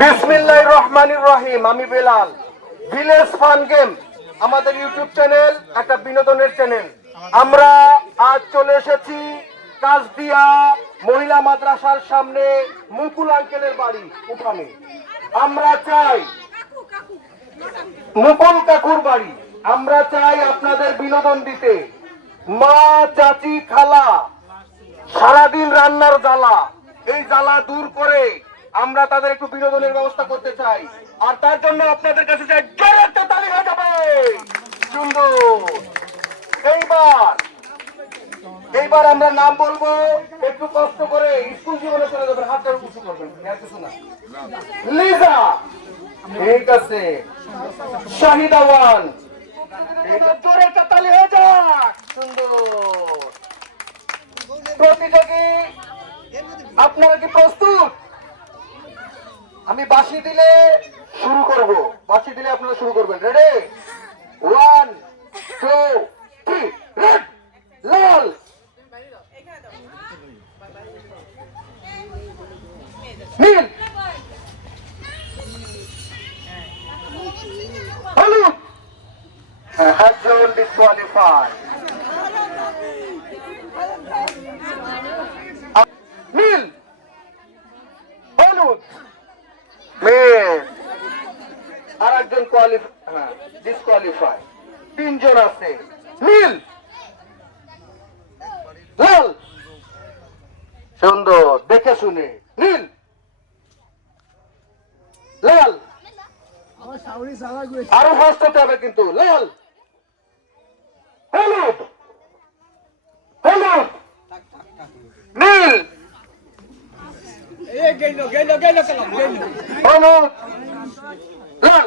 বিসমিল্লাহির রহমানির রহিম আমি বেলাল। ভিলেজ ফান গেম আমাদের ইউটিউব চ্যানেল একটা বিনোদনের চ্যানেল আমরা আজ চলে এসেছি কাজদিয়া মহিলা মাদ্রাসার সামনে মুকুল আঙ্কেলের বাড়ি, উঠানে। আমরা চাই মুকুল কাকুর বাড়ি। আমরা চাই আপনাদের বিনোদন দিতে। মা চাচি খালা, সারাদিন রান্নার জ্বালা। এই জ্বালা দূর করে আমরা তাদের একটু বিনোদনের ব্যবস্থা করতে চাই। আর তার জন্য আপনাদের কাছে চাই জোরে একটা তালি হয়ে যাবে। সুন্দর এইবার এইবার আমরা নাম বলব, একটু কষ্ট করে স্কুল জীবনে চলে যাবেন, হাতটা উঁচু করবেন কিছু না। লিজা, ঠিক আছে। শাহিদাওয়ান জোরে একটা তালি হয়ে যাক। সুন্দর। প্রতিযোগী আপনারা কি প্রস্তুত? আমি বাসি দিলে শুরু করব। বাসি দিলে আপনারা শুরু করবেন। Ready one two three red লাল। নীল। হলুদ একজন ডিসকোয়ালিফাই নীল হলুদ মেয়ে আর একজন কোয়ালিফাই হ্যাঁ ডিসকোয়ালিফাই তিনজন আছে। নীল লাল। সুন্দর দেখে শুনে। নীল লাল। আরও ফার্স্ট হতে হবে কিন্তু লাল হলুদ হলুদ নীল হলুদ লাল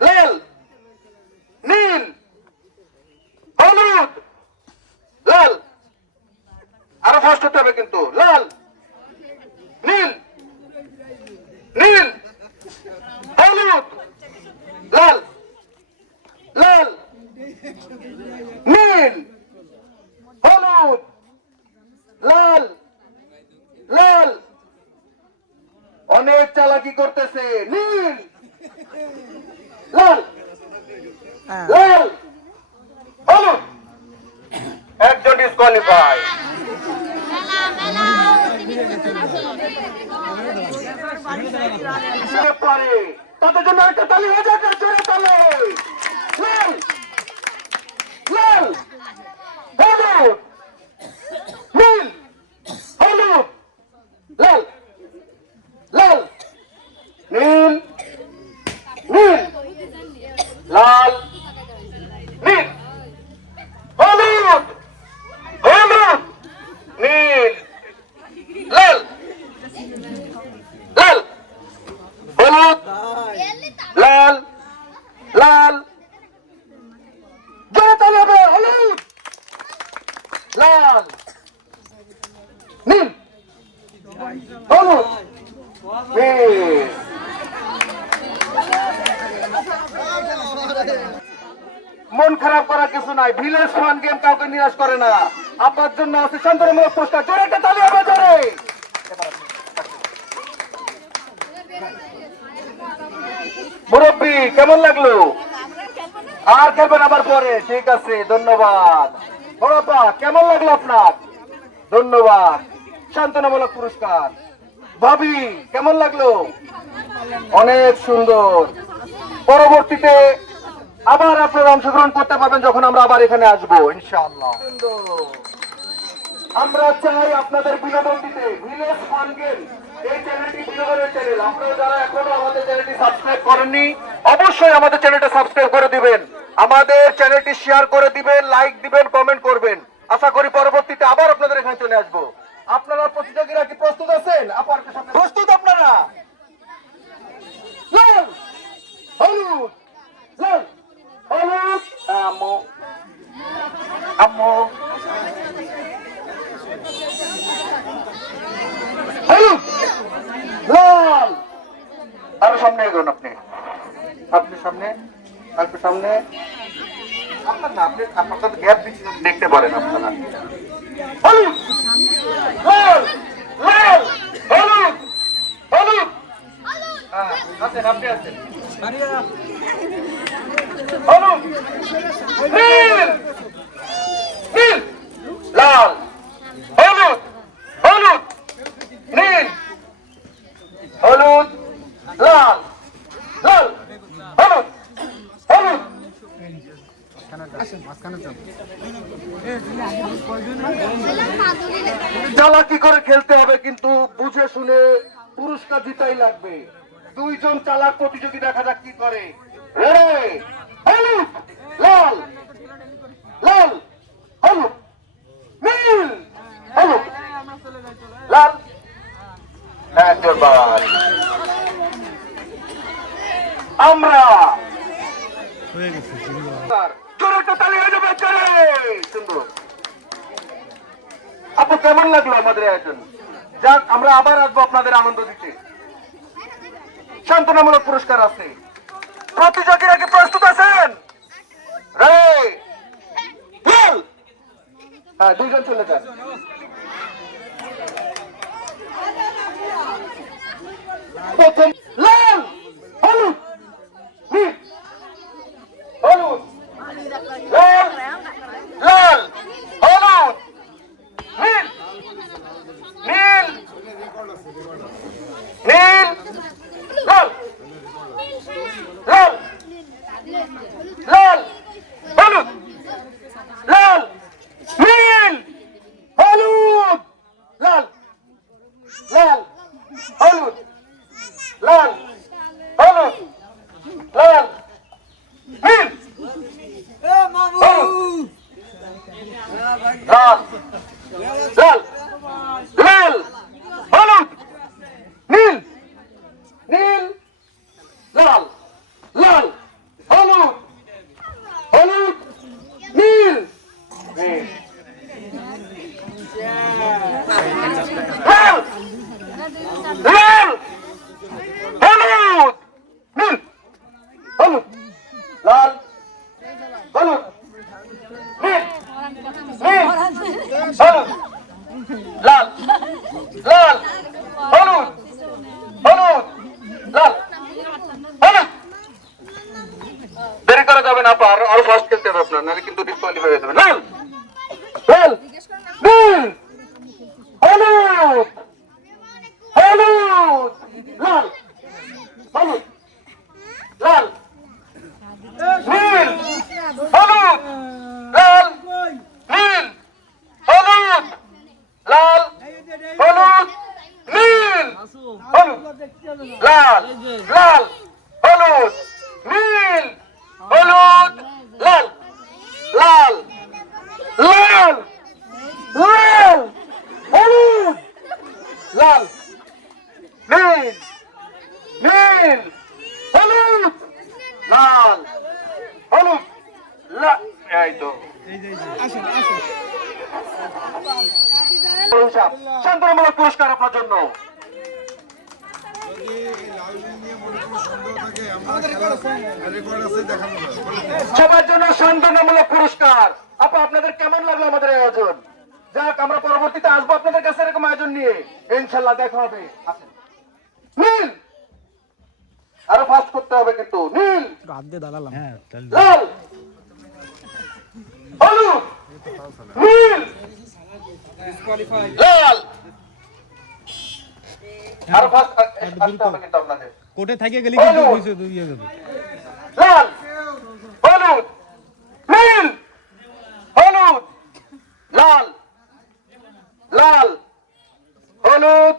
লাল নীল হলুদ লাল আরও ফার্স্ট হতে হবে কিন্তু লাল নীল নীল হলুদ লাল লাল নীল হলুদ লাল লাল অনেক চালাকি করতেছে নীল! লাল! লাল! হলুদ! একজন ডিসকোয়ালিফাই পারে তাদের জন্য একটা তালি হয়ে যাক জোরে তালি লাল লাল হলুদ নীল হলুদ লাল লাল নীল নীল লাল নীল হলুদ হলুদ নীল লাল লাল হলুদ লাল লাল জোরে তালি হবে হলুদ লাল নীল হলুদ নীল মন খারাপ ভিলেজ ফান গেম কাউকে নিরাশ করে না। আপনার জন্য আছে শান্তনমূলক পুরস্কার। জোরে একটা তালি হবে, জোরে। মুরব্বী, কেমন লাগল? আর খেলবেন আবার পরে, ঠিক আছে, ধন্যবাদ। বড়পা কেমন লাগল আপনার? ধন্যবাদ। শান্তনামূলক পুরস্কার। ভাবি, কেমন লাগল? অনেক সুন্দর। পরবর্তীতে আবার আপনারা অংশগ্রহণ করতে পারবেন যখন আমরা আবার এখানে আসব, ইনশাআল্লাহ। আমরা চাই আপনাদের বিনোদন দিতে ভিলেজ ফান এই চ্যানেলটি বিনোদনের চ্যানেল। আপনারা যারা এখনও আমাদের চ্যানেলটি সাবস্ক্রাইব করেননি, অবশ্যই আমাদের চ্যানেলটা সাবস্ক্রাইব করে দিবেন। আমাদের চ্যানেলটি শেয়ার করে দিবেন, লাইক দিবেন, কমেন্ট করবেন। আশা করি পরবর্তীতে আবার আপনাদের এখানে চলে আসব। আপনারা প্রতিযোগীরা কি প্রস্তুত আছেন? আপনার প্রস্তুত আপনারা লাল হলুদ লাল হলুদ আম্মু আম্মু। হলুদ লাল! আরও সামনে এগোন আপনি। আপনি সামনে আপনি সামনে। আপনার না আপনি আপনার গ্যাপ দিচ্ছি দেখতে পারেন আপনারা। হলুদ লাল! লাল! হলুদ হলুদ হ্যাঁ আছেন আপনি আছেন। হলুদ নীল লাল হলুদ হলুদ নীল হলুদ লাল লাল হলুদ হলুদ চালাকি করে খেলতে হবে কিন্তু বুঝে শুনে পুরস্কার জিতাই লাগবে দুইজন চালাক প্রতিযোগী দেখা যাক কি করে। হলুদ? লাল? লাল? হলুদ? নীল? হলুদ? আমরা আপু কেমন লাগল আমাদের আয়োজন? যাক আমরা আবার আসব আপনাদের আনন্দ দিতে। সান্ত্বনামূলক পুরস্কার আছে। প্রতিযোগীরা কি প্রস্তুত আছেন। হ্যাঁ দুইজন চলে যান। প্রথম লাল হলুদ নীল হলুদ লাল লাল হলুদ নীল নীল নীল লাল লাল লাল হলুদ লাল নীল হলুদ লাল লাল হলুদ লাল হলুদ লাল নীল হলুদ লাল লাল লাল হলুদ নীল নীল লাল লাল হলুদ হলুদ নীল নীল লাল লাল হলুদ নীল হলুদ লাল হলুদ নীল নীল হলুদ লাল লাল হলুদ হলুদ লাল হলুদ দেরি করা যাবে না আপা আরও আরও ফাস্ট খেলতে হবে আপনার নাহলে কিন্তু ডিসকোয়ালি হয়ে যাবে লাল লাল নীল হলুদ হলুদ লাল হলুদ লাল নীল হলুদ লাল নীল হলুদ লাল হলুদ নীল হলুদ লাল লাল হলুদ নীল হলুদ লাল লাল লাল লাল হলুদ লাল নীল নীল হলুদ লাল হলুদ এই তো। শান্তনামূলক পুরস্কার আপনার জন্য। সবার জন্য শান্তনামূলক পুরস্কার। আপা আপনাদের কেমন লাগল আমাদের আয়োজন? যাক আমরা পরবর্তীতে আসব আপনাদের কাছে এরকম আয়োজন নিয়ে। ইনশাল্লাহ দেখা হবে। নীল! আরও ফাস্ট করতে হবে কিন্তু। নীল! হাত দিয়ে দাঁড়ালাম। হ্যাঁ লাল! হলুদ! নীল! লাল! আরও ফাস্ট আসতে হবে কিন্তু আপনাদের। কোর্টে থাকে গেলে কিন্তু হইছে ইয়ে যাবে। লাল। হলুদ। নীল। হলুদ। লাল। লাল। হলুদ।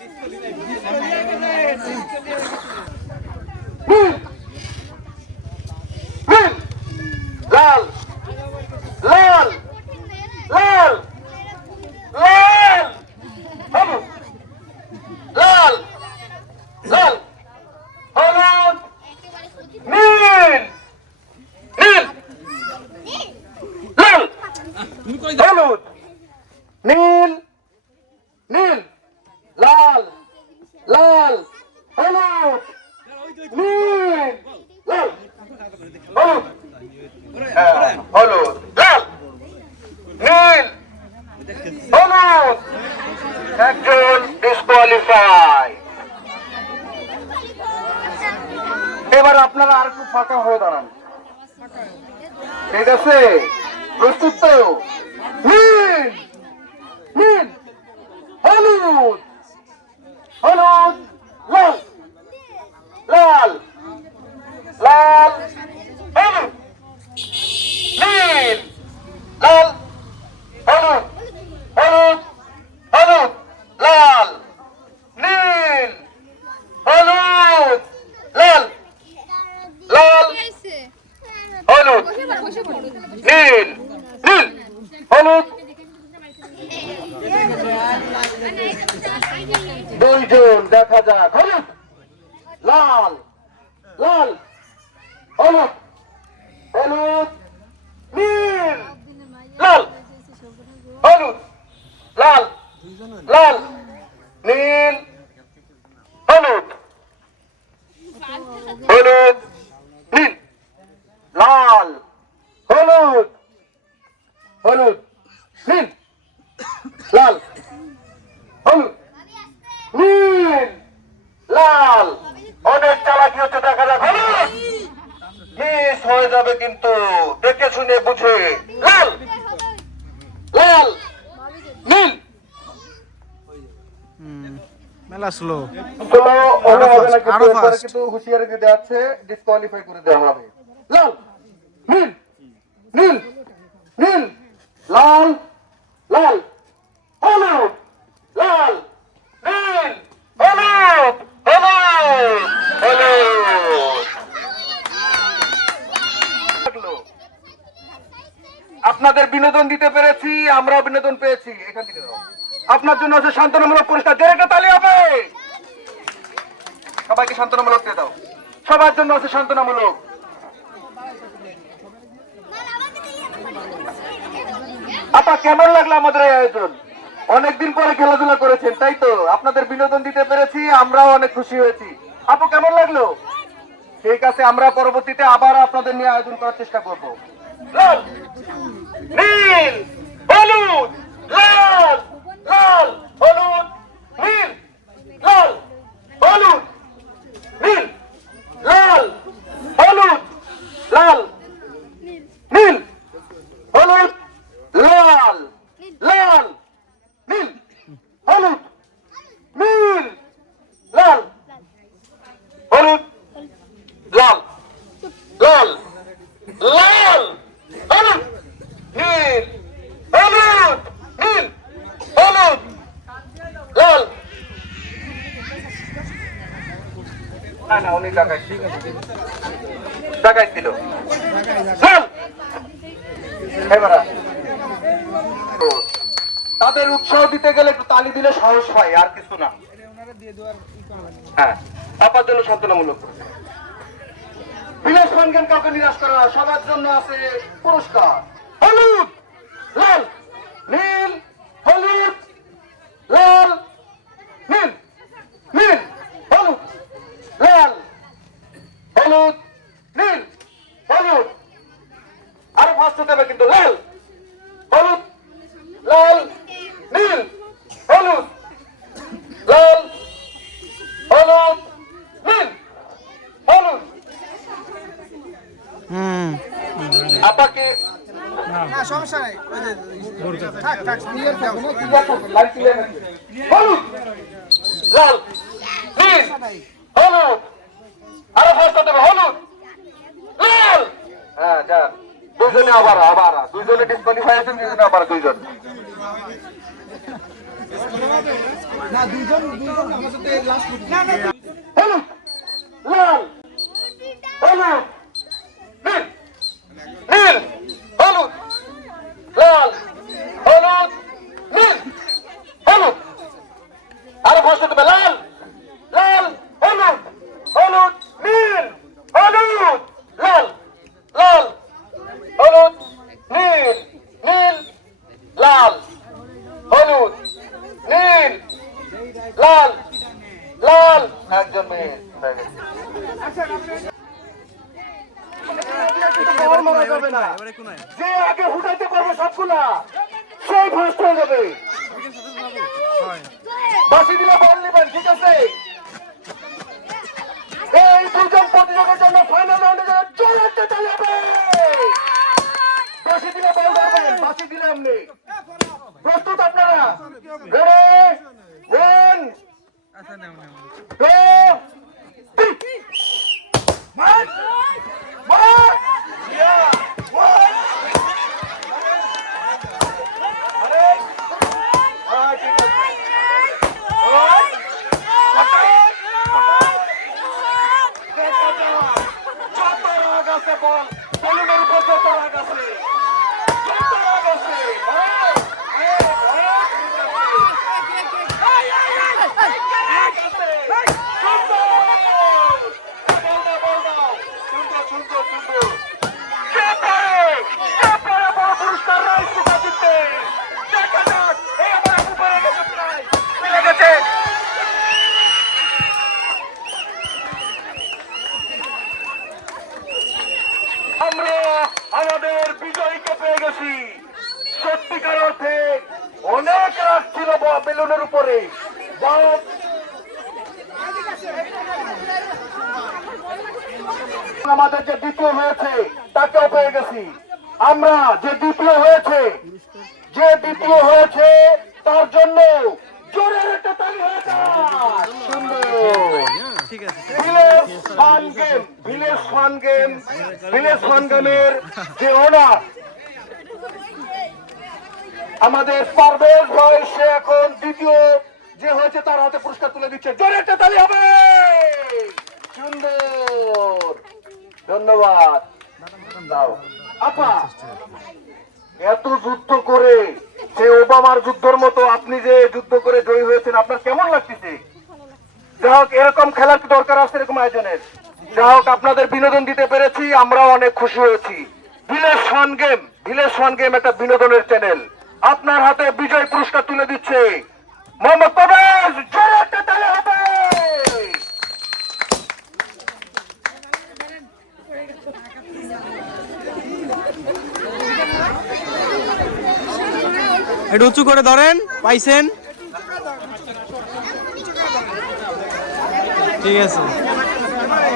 Yeah, this is ঠিক আছে প্রস্তুত তো নীল নীল হলুদ হলুদ লাল লাল লাল হলুদ নীল লাল হলুদ হলুদ হলুদ লাল নীল হলুদ লাল লাল হলুদ নীল নীল হলুদ দুইজন দেখা যাক হলুদ লাল লাল হলুদ হলুদ নীল লাল হলুদ লাল লাল নীল হলুদ হলুদ নীল লাল হলুদ হলুদ নীল লাল হলুদ নীল লাল অনেক চালাকি হচ্ছে দেখা যাক হলুদ মিস হয়ে যাবে কিন্তু দেখে শুনে বুঝে লাল লাল নীল মেলা স্লো স্লো হলে হবে না কিন্তু এরপরে কিন্তু হুঁশিয়ারি দিয়ে আছে ডিসকোয়ালিফাই করে দেওয়া হবে। লাল নীল নীল নীল লাল লাল হলুদ লাল নীল হলুদ হলুদ হলুদ। আপনাদের বিনোদন দিতে পেরেছি আমরা বিনোদন পেয়েছি এখান থেকে। আপনার জন্য আছে শান্তনামূলক পুরস্কার। যে একটা তালি হবে। সবাইকে শান্তনামূলক দিয়ে দাও। সবার জন্য আছে শান্তনামূলক আপা, কেমন লাগল আমাদের এই আয়োজন? অনেকদিন পরে খেলাধুলা করেছেন, তাই তো? আপনাদের বিনোদন দিতে পেরেছি, আমরাও অনেক খুশি হয়েছি। আপু, কেমন লাগল? ঠিক আছে, আমরা পরবর্তীতে আবার আপনাদের নিয়ে আয়োজন করার চেষ্টা করব। নীল, হলুদ, লাল। লাল হলুদ নীল লাল হলুদ নীল লাল হলুদ লাল নীল হলুদ লাল লাল নীল হলুদ নীল লাল হলুদ লাল লাল লাল হলুদ নীল হলুদ নীল হলুদ লাল তাদের উৎসাহ দিতে গেলে একটু তালি দিলে সাহস হয়, আর কিছু না। হ্যাঁ আপার জন্য সান্ত্বনামূলক। বিনাশ ফানগান কাউকে নিরাশ করে সবার জন্য আছে পুরস্কার। হলুদ, লাল, নীল, হলুদ, লাল, নীল নীল, হলুদ, লাল। হলুদ নীল হলুদ। আরও ফার্স্ট হতে হবে কিন্তু লাল। হলুদ লাল নীল হলুদ। লাল হলুদ নীল হলুদ। হুম। আপাকে না সমস্যা নাই। থাক থাক হলুদ লাল নীল হলুদ। আরও ফার্স্ট হবে হলুদ। লাল। হ্যাঁ যান। দুইজনে আবার আবার। দুইজনে ডিসকোয়ালিফাই আছেন দুইজনে আবার দুইজন। না দুইজন দুইজন আমার সাথে লাস্ট না না হলুদ। লাল। হলুদ। নীল। হলুদ। লাল। হলুদ। নীল হলুদ আরও ফার্স্ট হতে হবে লাল লাল হলুদ হলুদ নীল হলুদ লাল লাল হলুদ নীল নীল লাল হলুদ নীল লাল লাল একজন মেয়ে হয়ে গেছে। যাবে না যে আগে ফুটাইতে পারবে সবগুলা সেই ফার্স্ট হয়ে যাবে বাসি দিলে বল নেবেন ঠিক আছে এই জন্য ফাইনাল রাউন্ডে যারা জোরে চালাবে বাসি দিলে বল ধরবেন বাসি দিলে আপনি প্রস্তুত আপনারা? রেডি ওয়ান টু মার মার ওয়ান আরে হ্যাঁ ঠিক আছে যত রাগ আছে বল বেলুনের উপর যত রাগ আছে যত রাগ আছে মার, মার, মার, সুন্দর। বল দাও, বল দাও। সুন্দর, সুন্দর, সুন্দর। কে পারে? কে পারে বড় পুরস্কার রাইস কুকার জিততে? দেখা যাক। এই আমার আপু পেরে গেছে প্রায়। পেরে গেছে। আমরা আমাদের বিজয়ীকে পেয়ে গেছি সত্যিকার অর্থে অনেক রাগ ছিল ব- বেলুনের উপরে। আমাদের যে দ্বিতীয় হয়েছে, তাকেও পেয়ে গেছি। আমরা যে দ্বিতীয় হয়েছে, যে দ্বিতীয় হয়েছে, তার জন্য আমাদের ভাই সে এখন দ্বিতীয় যে হয়েছে তার হাতে পুরস্কার তুলে দিচ্ছে। জোরে একটা তালি হবে! সুন্দর! ধন্যবাদ। আপা, এত যুদ্ধ করে সে ওবামার যুদ্ধের মতো আপনি যে যুদ্ধ করে জয়ী হয়েছেন, আপনার কেমন লাগতেছে? যাই হোক, এরকম খেলার দরকার আছে এরকম আয়োজনের? যাই হোক, আপনাদের বিনোদন দিতে পেরেছি, আমরাও অনেক খুশি হয়েছি। Village fun game, village fun game একটা বিনোদনের চ্যানেল আপনার হাতে বিজয় পুরস্কার তুলে দিচ্ছে মোহাম্মদ একটা হবে একটু উঁচু করে ধরেন পাইছেন? ঠিক আছে।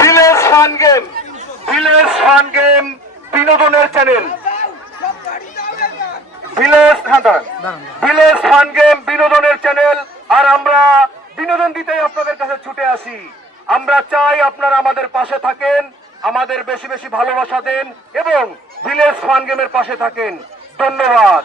Village fun game village fun game বিনোদনের চ্যানেল ভিলেজ হ্যাঁ। ভিলেজ ফান গেম বিনোদনের চ্যানেল আর আমরা বিনোদন দিতেই আপনাদের কাছে ছুটে আসি। আমরা চাই আপনারা আমাদের পাশে থাকেন আমাদের বেশি বেশি ভালোবাসা দেন এবং ভিলেজ ফান গেমের পাশে থাকেন। ধন্যবাদ।